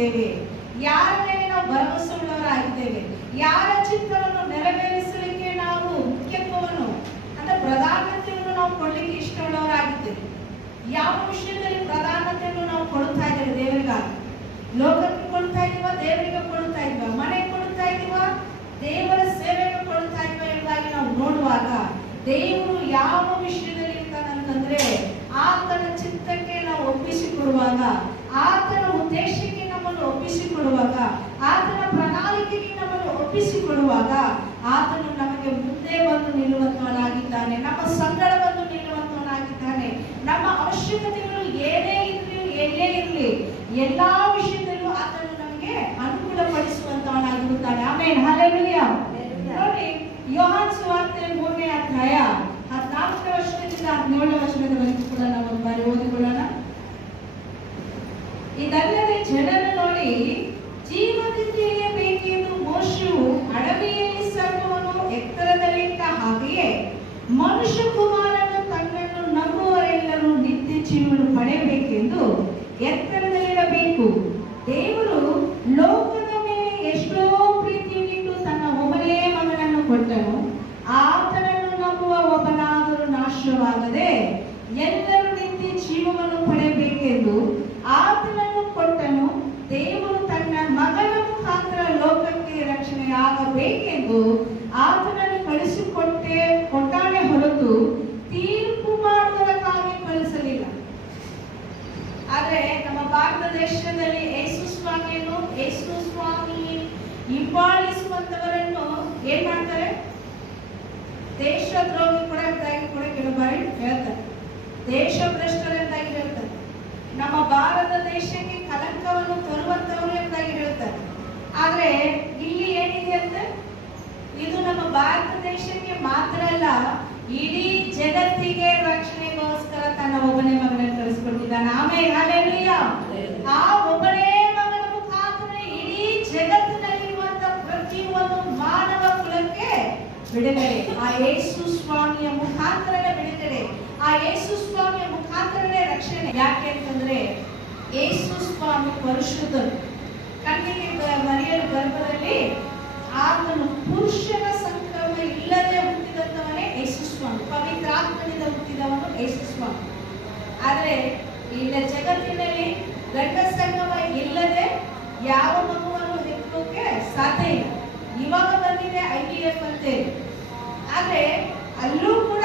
ಉಳ್ಳವರಾಗಿದ್ದೇವೆ ಯಾರ ಮೇಲೆ ನಾವು ಭರವಸೆ ಉಳ್ಳವರಾಗಿದ್ದೇವೆ ಯಾರ ಚಿತ್ತವನ್ನು ನೆರವೇರಿಸಲಿಕ್ಕೆ ನಾವು ಮುಖ್ಯತ್ವವನ್ನು, ಅಂದ್ರೆ ಪ್ರಧಾನತೆಯನ್ನು ನಾವು ಕೊಡ್ಲಿಕ್ಕೆ ಇಷ್ಟವುಳ್ಳವರಾಗಿದ್ದೇವೆ? ಯಾವ ವಿಷಯದಲ್ಲಿ ಪ್ರಧಾನತೆಯನ್ನು ನಾವು ಕೊಡ್ತಾ ಇದ್ದೇವೆ ದೇವರಿಗಾಗಿ? ಲೋಕಕ್ಕೆ ಕೊಡ್ತಾ ಇದೀವ ದೇವರಿಗೆ ಕೊಡ್ತಾ ಇದೀವ ಮನೆ ಕೊಡ್ತಾ ಇದೀವ ದೇವರ ಸೇವೆಗೆ ಕೊಡ್ತಾ ಇದೀವ ಎಂಬುದಾಗಿ ನಾವು ನೋಡುವಾಗ ದೇವರು ಯಾವ ವಿಷಯದಲ್ಲಿ ಇರ್ತಾನಂತಂದ್ರೆ ಆತನ ಚಿತ್ತಕ್ಕೆ ನಾವು ಒಪ್ಪಿಸಿಕೊಡುವಾಗ ಆತನ ಉದ್ದೇಶಕ್ಕೆ ಒಪ್ಪಿಸಿಕೊಡುವಾಗ ಆತನ ಪ್ರಣಾಳಿಕೆಗೆ ನಮ್ಮನ್ನು ಒಪ್ಪಿಸಿಕೊಡುವಾಗ ಆತನು ನಮಗೆ ಮುಂದೆ ಬಂದು ನಿಲ್ಲುವಂತವನಾಗಿದ್ದಾನೆ, ನಮ್ಮ ಸಂಗಡ ಬಂದು ನಿಲ್ಲುವಂತವನಾಗಿದ್ದಾನೆ. ನಮ್ಮ ಅವಶ್ಯಕತೆಗಳು ಏನೇ ಇರಲಿ, ಎಲ್ಲೇ ಇರಲಿ, ಎಲ್ಲಾ ವಿಷಯದಲ್ಲೂ ಆತನು ನಮಗೆ ಅನುಕೂಲಪಡಿಸುವಂತವನಾಗಿರುತ್ತಾನೆ. ಆಮೇಲೆ ಹಲ್ಲೆಲೂಯಾ ಎತ್ತರದಲ್ಲಿಡಬೇಕು ದೇವರು ಲೋಕದ ಮೇಲೆ ಎಷ್ಟೋ ಪ್ರೀತಿಯನ್ನಿಟ್ಟು ತನ್ನ ಒಬ್ಬನೇ ಮಗನನ್ನು ಕೊಟ್ಟನು. ಆತನನ್ನು ನಂಬುವ ಒಬ್ಬನಾದರೂ ನಾಶವಾಗದೆ ಎಲ್ಲರೂ ನಿಂತಿ ಜೀವವನ್ನು ಪಡೆಯಬೇಕೆಂದು ಆತನನ್ನು ಕೊಟ್ಟನು ದೇವರು ತನ್ನ ಮಗನ ಮುಖಾಂತರ ಲೋಕಕ್ಕೆ ರಕ್ಷಣೆಯಾಗಬೇಕೆಂದು ಆತನನ್ನು ಕಳಿಸಿಕೊಟ್ಟೆ ಕೊಟ್ಟಾನೆ ಹೊರತು ತೀರ್ಪು ಮಾಡುವುದಕ್ಕಾಗಿ ಕಳಿಸಲಿಲ್ಲ ಆದ್ರೆ ನಮ್ಮ ಭಾರತ ದೇಶದಲ್ಲಿ ಯೇಸು ಸ್ವಾಮಿಯನ್ನು, ಯೇಸು ಸ್ವಾಮಿ ಹಿಂಬಾಲಿಸುವಂತವರನ್ನು ಏನ್ ಮಾಡ್ತಾರೆ? ದೇಶದ್ರೋಹಿ ಕೂಡ ಕೂಡ ಕೆಲವು ಬಾರಿ ಹೇಳ್ತಾರೆ. ದೇಶ ಭ್ರಷ್ಟರಂತಾಗಿ ಹೇಳ್ತಾರೆ. ನಮ್ಮ ಭಾರತ ದೇಶಕ್ಕೆ ಕಲಂಕವನ್ನು ತರುವಂತವರು ಎಂದಾಗಿ ಹೇಳ್ತಾರೆ. ಆದ್ರೆ ಇಲ್ಲಿ ಏನಿದೆ ಅಂತ ಇದು ನಮ್ಮ ಭಾರತ ದೇಶಕ್ಕೆ ಮಾತ್ರ ಅಲ್ಲ, ಇಡೀ ಜಗತ್ತಿಗೆ ರಕ್ಷಣೆಗೋಸ್ಕರ ತನ್ನ ಒಬ್ಬನೇ ಮಗನನ್ನು ಕಳಿಸ್ಕೊಟ್ಟಿದ್ದಾನೆ ಆಮೇಲೆ ಹಾಲೆಲೂಯ ಆ ಒಬ್ಬನೇ ಮಗನ ಮುಖಾಂತರ ಇಡೀ ಜಗತ್ತಿನಲ್ಲಿರುವಂತ ಪ್ರತಿಯೊಂದು ಮಾನವ ಕುಲಕ್ಕೆ ಬಿಡುಗಡೆ ಆ ಯೇಸು ಸ್ವಾಮಿಯ ಮುಖಾಂತರನೇ ಬಿಡುಗಡೆ ಆ ಯೇಸು ಸ್ವಾಮಿಯ ಮುಖಾಂತರನೇ ರಕ್ಷಣೆ. ಯಾಕೆ ಅಂತಂದ್ರೆ, ಯೇಸು ಸ್ವಾಮಿ ಪರಿಶುದ್ಧರು. ಕಣ್ಣಿಗೆ ಮರೆಯಲು ಗರ್ಭದಲ್ಲಿ ಆತನು ಪುರುಷನ ಸಂಕ್ರಮ ಇಲ್ಲದೆ ಹುಟ್ಟಿದಂತವನೇ ಯೇಸು ಸ್ವಾಮಿ. ಪವಿತ್ರಾತ್ಮನಿಂದ ಹುಟ್ಟಿದವನು ಯೇಸು ಸ್ವಾಮಿ. ಆದರೆ ಇಲ್ಲ ಜಗತ್ತಿನಲ್ಲಿ ಐ ಟಿ ಎಫ್ ಅಂತ. ಇದೆ ಆದರೆ ಅಲ್ಲೂ ಕೂಡ